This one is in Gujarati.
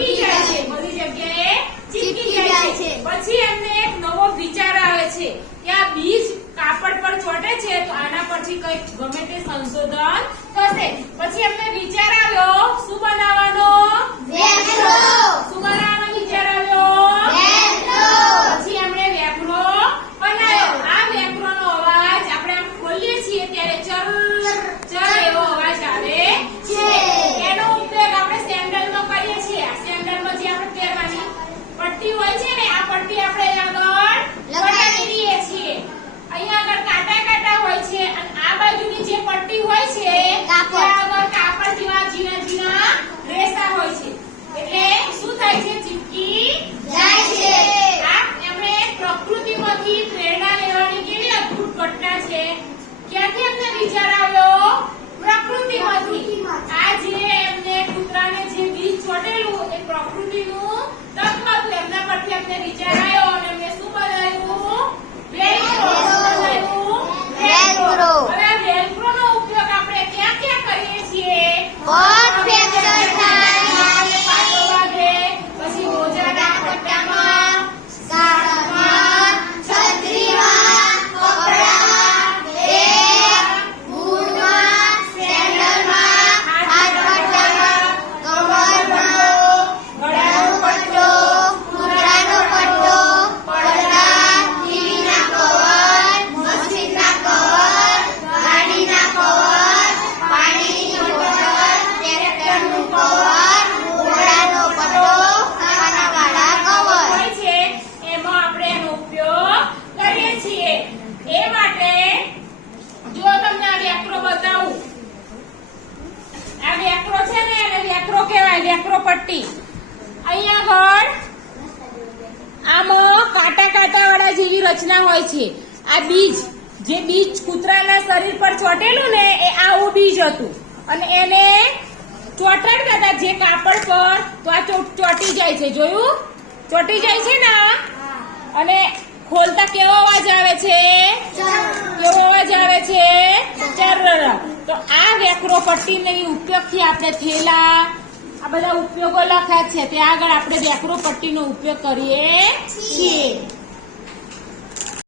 ચીપકી જાય છે, બધી જગ્યાએ ચીપકી જાય છે। પછી એમને એક નવો વિચાર આવે છે કે આ બીજ કાપડ પર ચોટે છે તો આના પરથી કંઈક ગમે તે સંશોધન થશે। પછી એમને વિચાર આવ્યો શું બનાવવાનો? વેફરો। શું બનાવવાનો વિચાર આવ્યો? વેફરો। પછી એમણે વેફરો બનાવ્યો। આ વેફરોનો અવાજ આપણે આમ ખોલીએ છીએ ત્યારે ચર એવો અવાજ આવે છે। એનો ઉપયોગ આપણે સેન્ડલમાં કરીએ છીએ। આ સેન્ડલમાં જે આપણે પહેરવાની પટ્ટી હોય છે ને આ પટ્ટી આપણે આગળ લગાવી દઈએ છીએ। અહીંયા આગળ કાંટા હોય છે અને આ બાજુની જે પટ્ટી હોય છે ત્યાં આગળ કાપડ જેવા ઝીણા રેસા હોય છે એટલે શું થાય છે? ચીપકી જાય છે। આ એમણે પ્રકૃતિમાંથી પ્રેરણા લેવાની કેવી અદ્ભુત ઘટના છે। ક્યાંથી એમને વિચાર આવ્યો? પ્રકૃતિમાંથી। આ જે એમને કૂતરાને જે બીજ છોટેલું એ પ્રકૃતિનું તત્વ હતું એમના પરથી એમને વિચાર આવ્યો અને એમને શું બનાવ્યું? વેલક્રો। વેલક્રો। હવે આ વેલક્રોનો ઉપયોગ આપણે ક્યાં ક્યાં કરીએ છીએ? કોટ ફેક્ટર થાય, અને પાટો બાંધે, પછી મોજાના પટ્ટામાં, શાળામાં, છત્રીમાં, કપડામાં, બેગ, બૂટમાં, સેન્ડલમાં, હાથપટ્ટામાં, કમરમાં, ગળાનો પટ્ટો, કૂતરાનો પટ્ટો, પડદા, ટીવીના કવર, મશીનના કવર, ગાડીના કવર, પાણીની બોટલ, ટ્રેક્ટરનું કવર, ઘોડાનો પટ્ટો, ખાનાવાળા કવર। હોય છે એમાં આપણે એનો ઉપયોગ કરીએ છીએ। એ માટે જો તમને આ વેકરો બતાવું, આ વેકરો છે ને એને વેકરો કહેવાય, વેકરો પટ્ટી। અહીંયા આગળ આમાં કાંટા વાળા જેવી રચના હોય છે। આ બીજ જે બીજ કૂતરાના શરીર પર ચોટેલું ને એ આવું બીજ હતું અને એને ચોટાડતા હતા જે કાપડ પર તો આ ચોટી જાય છે। જોયું? ચોટી જાય છે ને અને ખોલતા કેવો અવાજ આવે છે? કેવો અવાજ આવે છે? ચર્ર। તો આ વેકરો પટ્ટીની ઉપયોગથી આપણે થેલા આ બધા ઉપયોગો લખ્યા છે ત્યાં આગળ આપણે વેકરો પટ્ટીનો ઉપયોગ કરીએ છીએ।